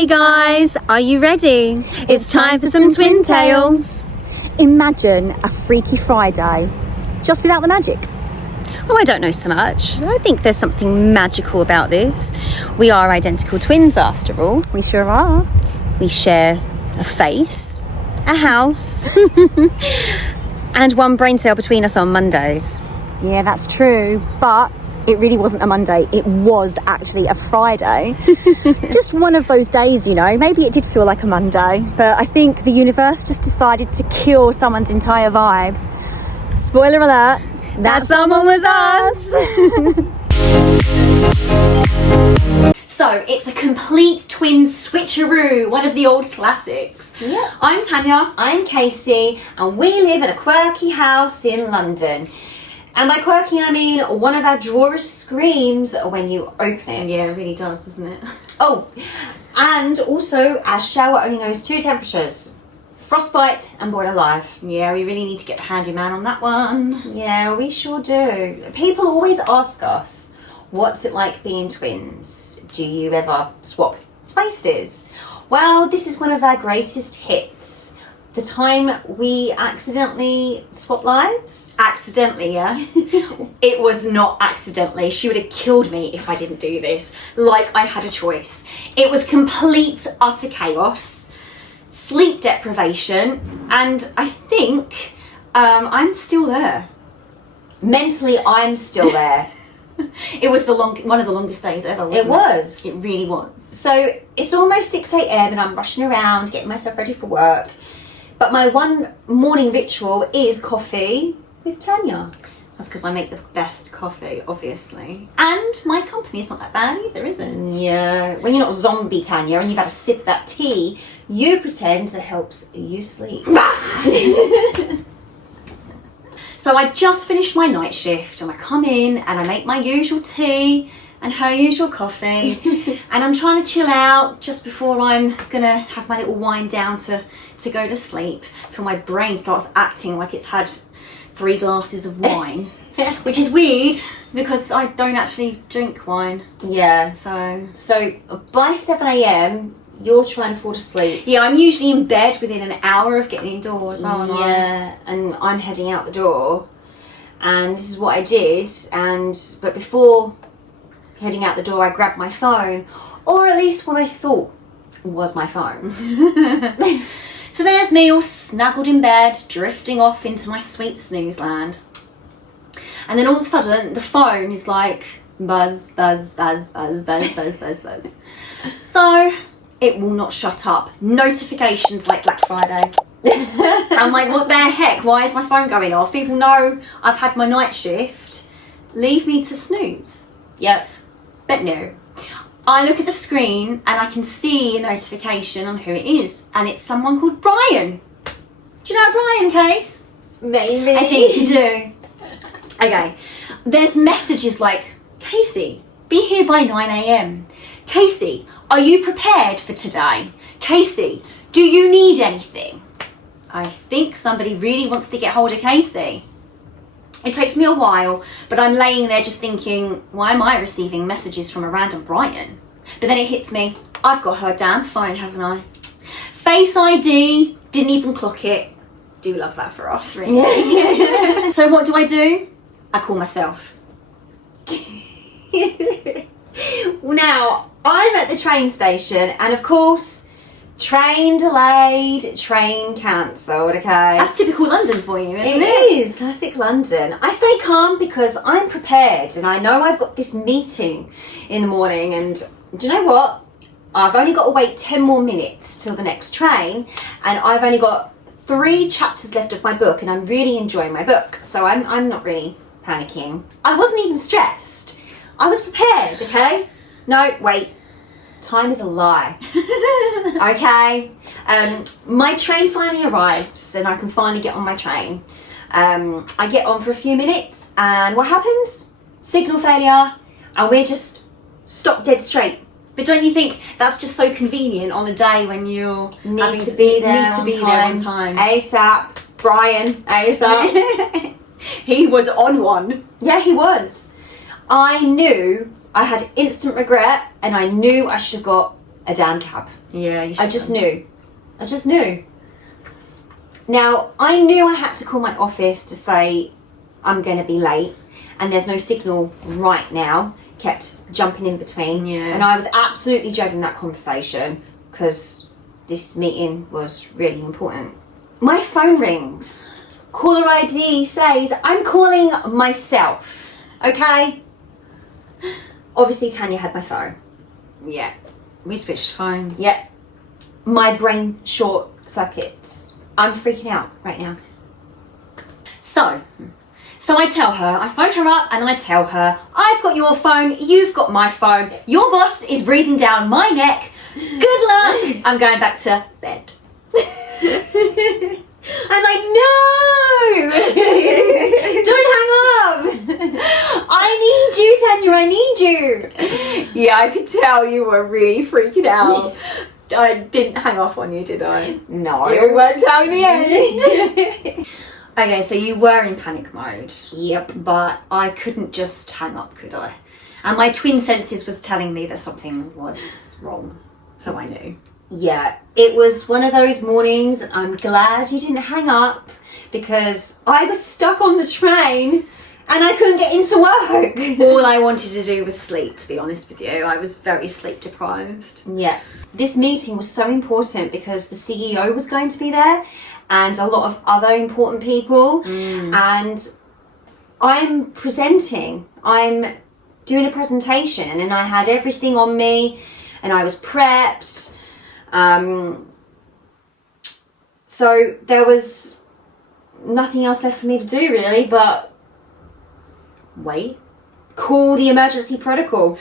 Hey guys, are you ready? It's time for some twin tales. Imagine a Freaky Friday, just without the magic. Oh, I don't know so much. I think there's something magical about this. We are identical twins after all. We sure are. We share a face, a house, and one brain cell between us on Mondays. Yeah, that's true, but it really wasn't a Monday. It was actually a Friday. Just one of those days, you know. Maybe it did feel like a Monday, but I think the universe just decided to kill someone's entire vibe. Spoiler alert, That someone was us! So, it's a complete twin switcheroo, one of the old classics. Yeah. I'm Tanya. I'm Casey, and we live in a quirky house in London. And by quirky, I mean one of our drawers screams when you open it. Yeah, it really does, doesn't it? Oh, and also our shower only knows two temperatures: frostbite and boiler live. Yeah, we really need to get the handyman on that one. Yeah, we sure do. People always ask us, what's it like being twins? Do you ever swap places? Well, this is one of our greatest hits. The time we accidentally swapped lives. Accidentally, yeah? It was not accidentally. She would have killed me if I didn't do this. Like I had a choice. It was complete, utter chaos, sleep deprivation, and I think I'm still there. Mentally, I'm still there. It was one of the longest days ever, wasn't it? It was. It really was. So it's almost 6 a.m. and I'm rushing around, getting myself ready for work. But my one morning ritual is coffee with Tanya. That's because I make the best coffee, obviously. And my company is not that bad either, is it? Yeah, when you're not zombie Tanya and you've had a sip of that tea, you pretend that helps you sleep. So I just finished my night shift and I come in and I make my usual tea and her usual coffee and I'm trying to chill out just before I'm gonna have my little wind down to go to sleep before my brain starts acting like it's had 3 glasses of wine, which is weird because I don't actually drink wine. Yeah. So by 7 a.m. you're trying to fall asleep. yeah, I'm usually in bed within an hour of getting indoors, aren't I? Yeah, and I'm heading out the door, and this is what I did. But before heading out the door, I grabbed my phone, or at least what I thought was my phone. So there's me all snuggled in bed, drifting off into my sweet snooze land. And then all of a sudden, the phone is like buzz, buzz, buzz, buzz, buzz, buzz, buzz, buzz. So it will not shut up. Notifications like Black Friday. I'm like, what the heck? Why is my phone going off? People know I've had my night shift. Leave me to snooze. Yep. But no. I look at the screen and I can see a notification on who it is. And it's someone called Brian. Do you know Brian, Case? Maybe. I think you do. Okay. There's messages like, Casey, be here by 9 a.m. Casey, are you prepared for today? Casey, do you need anything? I think somebody really wants to get hold of Casey. It takes me a while, but I'm laying there just thinking, why am I receiving messages from a random Brian? But then it hits me, I've got her damn phone, haven't I? Face ID, didn't even clock it. Do love that for us, really. So what do? I call myself. Now, I'm at the train station, and of course, train delayed, train cancelled, okay? That's typical London for you, isn't it? It is, classic London. I stay calm because I'm prepared and I know I've got this meeting in the morning, and do you know what? I've only got to wait 10 more minutes till the next train, and I've only got 3 chapters left of my book, and I'm really enjoying my book, so I'm not really panicking. I wasn't even stressed. I was prepared, okay? No, wait. Time is a lie. Okay? My train finally arrives and I can finally get on my train. I get on for a few minutes and what happens? Signal failure, and we're just stopped dead straight. But don't you think that's just so convenient on a day when you Need to be there on time? ASAP. Brian, ASAP. He was on one. Yeah, he was. I knew I had instant regret and I knew I should have got a damn cab. Yeah, you I just knew. I just knew. Now, I knew I had to call my office to say I'm going to be late and there's no signal right now. Kept jumping in between. Yeah. And I was absolutely dreading that conversation because this meeting was really important. My phone rings. Caller ID says I'm calling myself. Okay? Obviously, Tanya had my phone. Yeah. We switched phones. Yep. My brain short circuits. I'm freaking out right now. So I tell her, I phone her up and I tell her, I've got your phone, you've got my phone, your boss is breathing down my neck. Good luck. I'm going back to bed. I'm like, no! Don't hang up! I need you, Tanya, I need you! Yeah, I could tell you were really freaking out. I didn't hang off on you, did I? No. You worked out in the end. Okay, so you were in panic mode. Yep. But I couldn't just hang up, could I? And my twin senses was telling me that something was wrong. So I knew. Yeah, it was one of those mornings. I'm glad you didn't hang up because I was stuck on the train and I couldn't get into work. All I wanted to do was sleep, to be honest with you. I was very sleep deprived. Yeah. This meeting was so important because the CEO was going to be there and a lot of other important people. And I'm presenting. I'm doing a presentation and I had everything on me and I was prepped. So there was nothing else left for me to do really but wait, call the emergency protocol,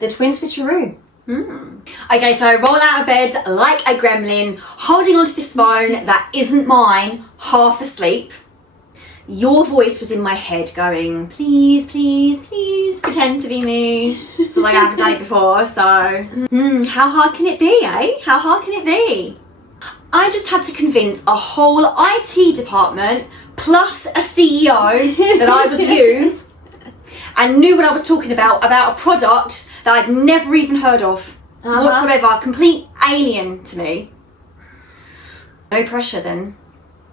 the twin switcheroo. Okay, so I roll out of bed like a gremlin, holding onto this phone that isn't mine, half asleep. Your voice was in my head going, please, please, please pretend to be me. So like I haven't done it before, so how hard can it be, eh? How hard can it be? I just had to convince a whole IT department plus a CEO that I was you and knew what I was talking about a product that I'd never even heard of whatsoever, complete alien to me. No pressure then.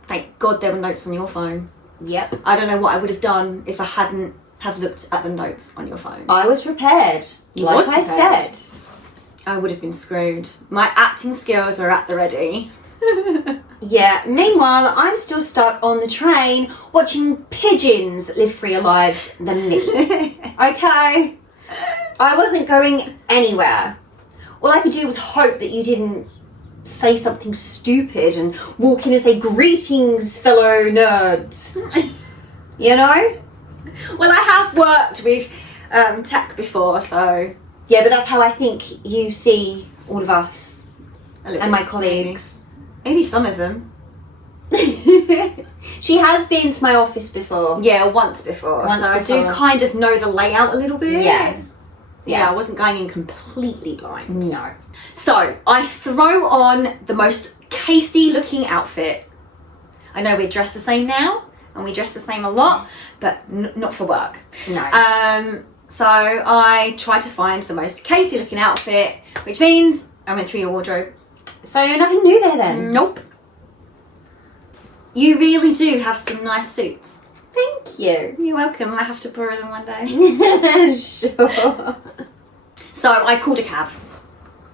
Thank God there were notes on your phone. Yep. I don't know what I would have done if I hadn't have looked at the notes on your phone. I was prepared. Like I said. I would have been screwed. My acting skills are at the ready. Yeah, meanwhile, I'm still stuck on the train watching pigeons live freer lives than me. Okay? I wasn't going anywhere. All I could do was hope that you didn't say something stupid and walk in and say, greetings, fellow nerds. You know? Well, I have worked with tech before, so... Yeah, but that's how I think you see all of us and my colleagues. Maybe some of them. She has been to my office before. Yeah, once before. So I do kind of know the layout a little bit. Yeah, I wasn't going in completely blind. No. So I throw on the most Casey looking outfit. I know we dress the same now and we dress the same a lot, but not for work. No. So I try to find the most Casey looking outfit, which means I went through your wardrobe. So nothing new there then? Nope. You really do have some nice suits. Thank you. You're welcome. I have to borrow them one day. Sure. So I called a cab,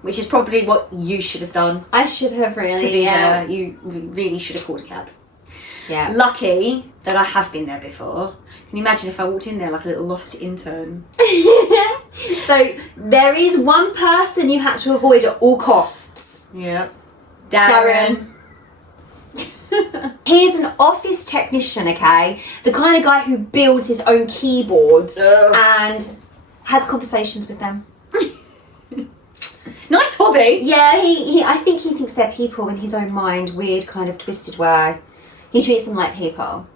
which is probably what you should have done. I should have really. To be fair, you really should have called a cab. Yeah. Lucky that I have been there before. Can you imagine if I walked in there like a little lost intern? So there is one person you had to avoid at all costs. Yeah. Darren. He's an office technician, okay? The kind of guy who builds his own keyboards and has conversations with them. Nice hobby. Yeah, he I think he thinks they're people in his own mind, weird kind of twisted way. He treats them like people.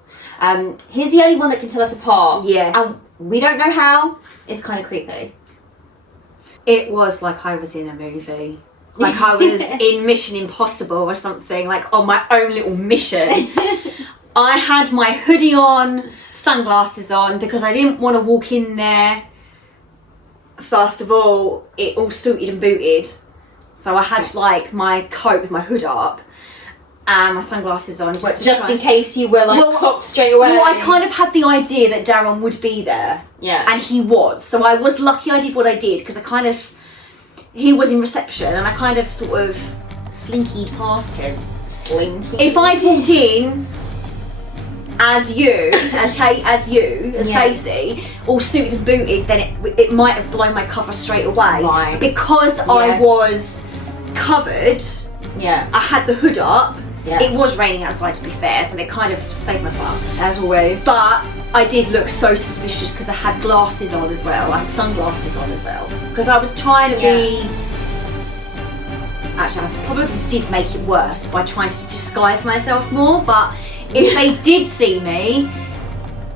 He's the only one that can tell us apart. Yeah. And we don't know how. It's kind of creepy. It was like I was in a movie. Like I was in Mission Impossible or something, like on my own little mission. I had my hoodie on, sunglasses on, because I didn't want to walk in there. First of all, it all suited and booted. So I had like my coat with my hood up and my sunglasses on. Just in case you were like clocked straight away. Well, I kind of had the idea that Darren would be there. Yeah. And he was. So I was lucky I did what I did because he was in reception and I kind of sort of slinkied past him. Slinky. If I'd walked in as Casey, all suited and booted, then it might have blown my cover straight away. Right. Because I was covered, I had the hood up. Yeah. It was raining outside, to be fair, so they kind of saved my butt. As always. But I did look so suspicious because I had glasses on as well. I had sunglasses on as well. Because I was trying to be... Actually, I probably did make it worse by trying to disguise myself more, but if they did see me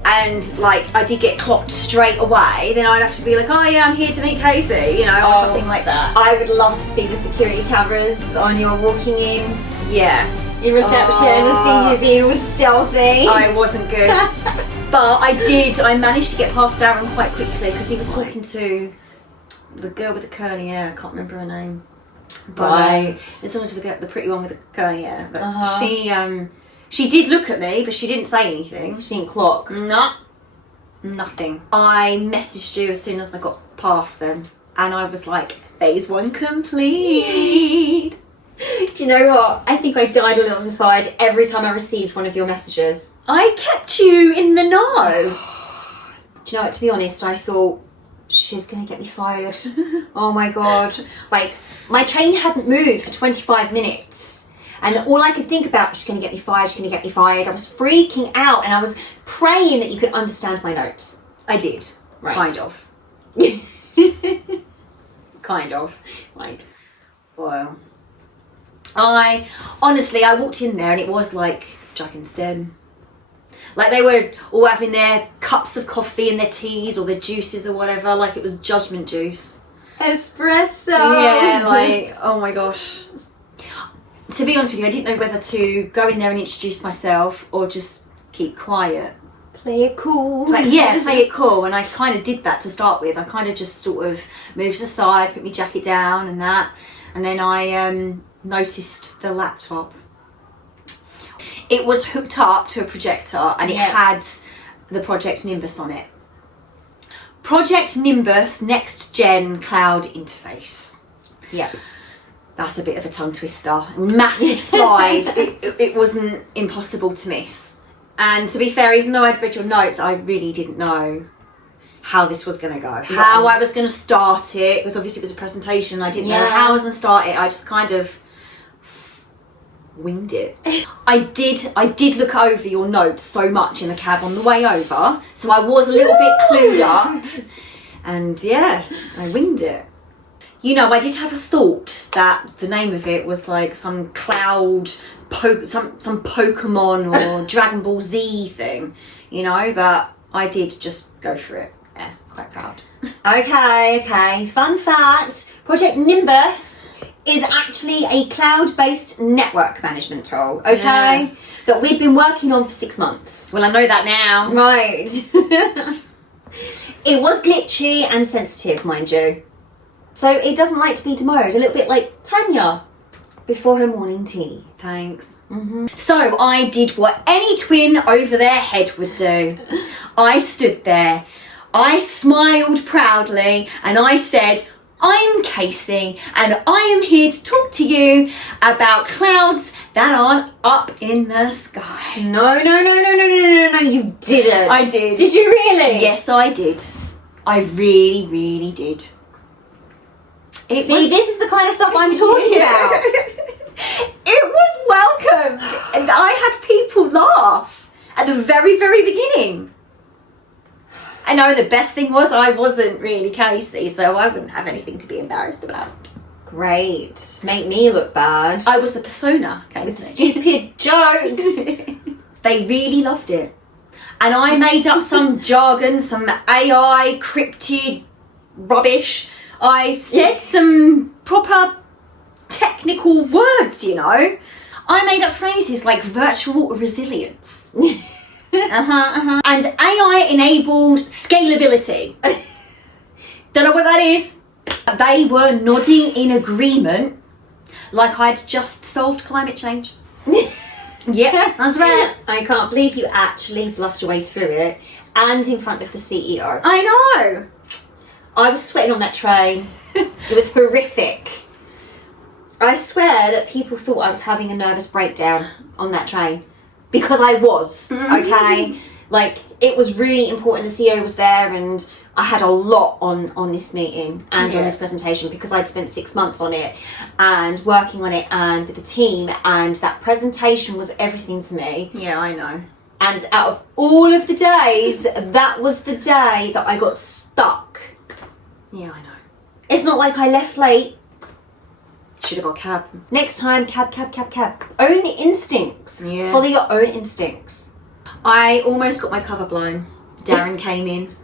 and like I did get clocked straight away, then I'd have to be like, oh yeah, I'm here to meet Casey, or something like that. I would love to see the security cameras on your walking in. Yeah. In reception and see you being all stealthy. I wasn't good. But I managed to get past Darren quite quickly because he was talking to the girl with the curly hair. I can't remember her name. But it's always the pretty one with the curly hair. But she did look at me, but she didn't say anything. She didn't clock. No, nothing. I messaged you as soon as I got past them, and I was like, phase 1 complete. Do you know what? I think I died a little inside every time I received one of your messages. I kept you in the know. Do you know what? To be honest, I thought, she's going to get me fired. Oh my God. Like, my train hadn't moved for 25 minutes. And all I could think about was, she's going to get me fired, she's going to get me fired. I was freaking out and I was praying that you could understand my notes. I did. Right. Kind of. Kind of. Right. Well, I walked in there and it was like Dragon's Den. Like they were all having their cups of coffee and their teas or their juices or whatever, like it was judgment juice. Espresso! Yeah, like, oh my gosh. To be honest with you, I didn't know whether to go in there and introduce myself or just keep quiet. Play it cool. Play it cool. And I kind of did that to start with. I kind of just sort of moved to the side, put my jacket down and that. And then I noticed the laptop. It was hooked up to a projector and it had the Project Nimbus on it. Project Nimbus Next Gen Cloud Interface. Yep. That's a bit of a tongue twister. Massive slide. It wasn't impossible to miss. And to be fair, even though I'd read your notes, I really didn't know how this was going to go. How I was going to start it. Because obviously it was a presentation. I didn't know how I was going to start it. I just kind of winged it. I did look over your notes so much in the cab on the way over. So I was a little bit clued up. And yeah, I winged it. You know, I did have a thought that the name of it was like some cloud, some Pokemon or Dragon Ball Z thing, you know, but I did just go for it. Yeah, quite proud. Okay. Fun fact, Project Nimbus is actually a cloud-based network management tool, okay? That we've been working on for 6 months. Well, I know that now. Right. It was glitchy and sensitive, mind you. So it doesn't like to be demoed, a little bit like Tanya before her morning tea. Thanks. So I did what any twin over their head would do. I stood there, I smiled proudly, and I said, I'm Casey, and I am here to talk to you about clouds that aren't up in the sky. No, you didn't. I did. Did you really? Yes, I did. I really, really did. This is the kind of stuff I'm talking about. It was welcomed, and I had people laugh at the very, very beginning. I know the best thing was I wasn't really Casey, so I wouldn't have anything to be embarrassed about. Great. Make me look bad. I was the persona, Casey. With stupid jokes. They really loved it. And I made up some jargon, some AI cryptid rubbish. I said some proper technical words, you know. I made up phrases like virtual resilience. And AI-enabled scalability. Don't know what that is. They were nodding in agreement like I'd just solved climate change. Yeah, that's right. I can't believe you actually bluffed your way through it, and in front of the CEO. I know. I was sweating on that train. It was horrific. I swear that people thought I was having a nervous breakdown on that train, because I was, okay? Like, it was really important. The CEO was there, and I had a lot on this meeting and on this presentation, because I'd spent 6 months on it and working on it and with the team, and that presentation was everything to me. Yeah, I know. And out of all of the days, that was the day that I got stuck. Yeah, I know. It's not like I left late. Should have got a cab. Next time, cab. Own instincts. Yeah. Follow your own instincts. I almost got my cover blown. Darren came in.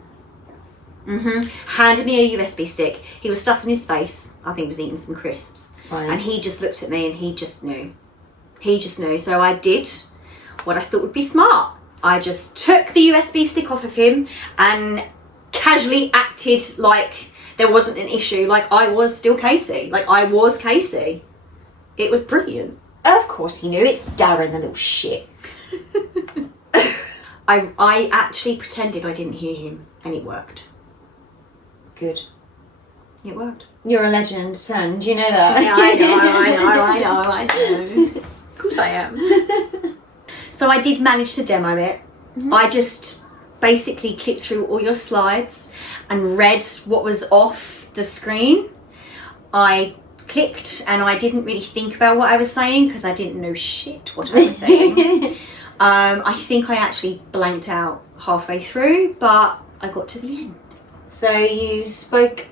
Handed me a USB stick. He was stuffing his face. I think he was eating some crisps. Right. And he just looked at me and he just knew. He just knew. So I did what I thought would be smart. I just took the USB stick off of him and casually acted like there wasn't an issue. Like I was still Casey. Like I was Casey. It was brilliant. Of course he knew. It's Darren, the little shit. I actually pretended I didn't hear him and it worked. Good. It worked. You're a legend, son. Do you know that? Yeah, I know. Of course I am. So I did manage to demo it. I just basically clicked through all your slides and read what was off the screen. I clicked and I didn't really think about what I was saying because I didn't know shit what I was saying. I think I actually blanked out halfway through, but I got to the end. So you spoke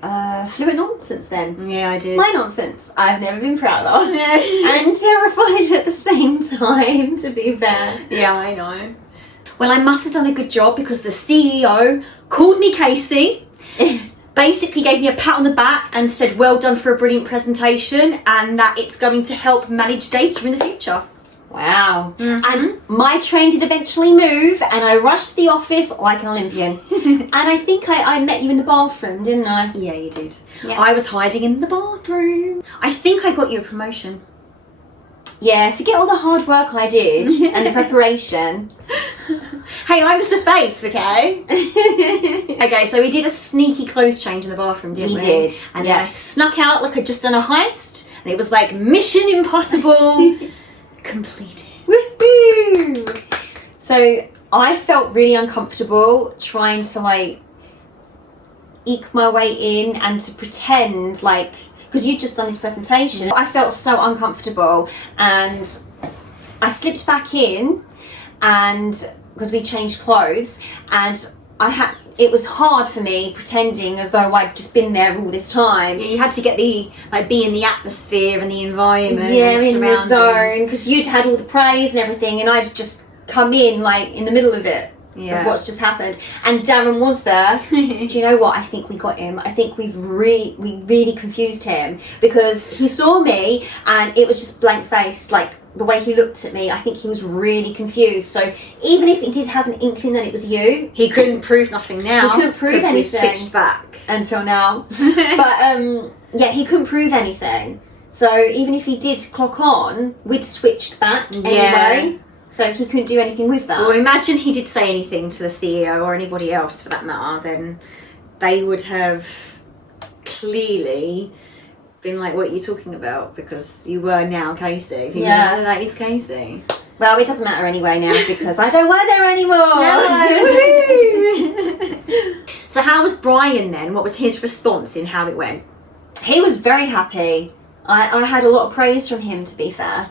fluent nonsense then? Yeah, I did. My nonsense, I've never been proud of. And terrified at the same time, to be fair. Yeah, I know. Well, I must have done a good job because the CEO called me Casey, basically gave me a pat on the back and said, well done for a brilliant presentation and that it's going to help manage data in the future. Wow. And my train did eventually move and I rushed the office like an Olympian. And I think I met you in the bathroom, didn't I? Yeah, you did. Yeah. I was hiding in the bathroom. I think I got you a promotion. Yeah, forget all the hard work I did and the preparation. Hey, I was the face, okay? Okay, so we did a sneaky clothes change in the bathroom, didn't we? We did. And then I snuck out like I'd just done a heist and it was like Mission Impossible completed. Woohoo! So I felt really uncomfortable trying to like eke my way in and to pretend like, because you'd just done this presentation, I felt so uncomfortable and I slipped back in and because we changed clothes and it was hard for me pretending as though I'd just been there all this time. Yeah, you had to get be in the atmosphere and the environment. Yeah, and in the surroundings. zone, because you'd had all the praise and everything and I'd just come in like in the middle of it. Yeah. Of what's just happened. And Darren was there. Do you know what? I think we got him. I think we really confused him because he saw me and it was just blank face, like the way he looked at me. I think he was really confused. So even if he did have an inkling that it was you, He couldn't prove nothing now. He couldn't prove 'cause we've anything. switched back. until now. But yeah, he couldn't prove anything. So even if he did clock on, we'd switched back anyway. So he couldn't do anything with that. Well, imagine he did say anything to the CEO or anybody else for that matter, then they would have clearly been like, what are you talking about? Because you were now Casey. Yeah. That is Casey. Well, it doesn't matter anyway now because I don't work there anymore. No. So how was Brian then? What was his response in how it went? He was very happy. I had a lot of praise from him, to be fair.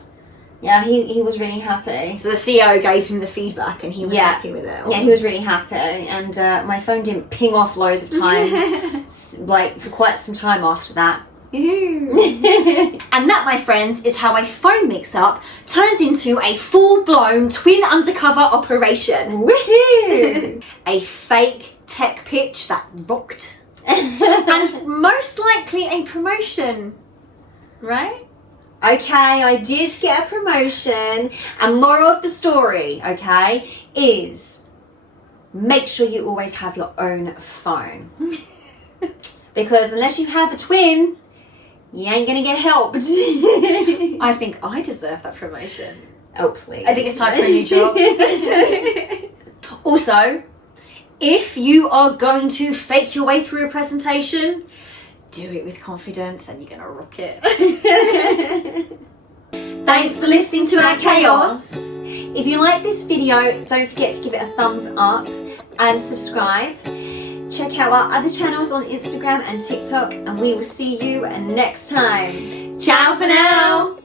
Yeah, he was really happy. So the CEO gave him the feedback and he was happy with it? Yeah, he was really happy. And my phone didn't ping off loads of times, like for quite some time after that. And that, my friends, is how a phone mix-up turns into a full-blown twin undercover operation. Woohoo! A fake tech pitch that rocked. And most likely a promotion, right? Okay, I did get a promotion. And moral of the story, okay, is make sure you always have your own phone. Because unless you have a twin, you ain't gonna get helped. I think I deserve that promotion. Oh, please. I think it's time for a new job. Also, if you are going to fake your way through a presentation, do it with confidence and you're going to rock it. Thanks for listening to our chaos. If you like this video, don't forget to give it a thumbs up and subscribe. Check out our other channels on Instagram and TikTok, and we will see you next time. Ciao for now.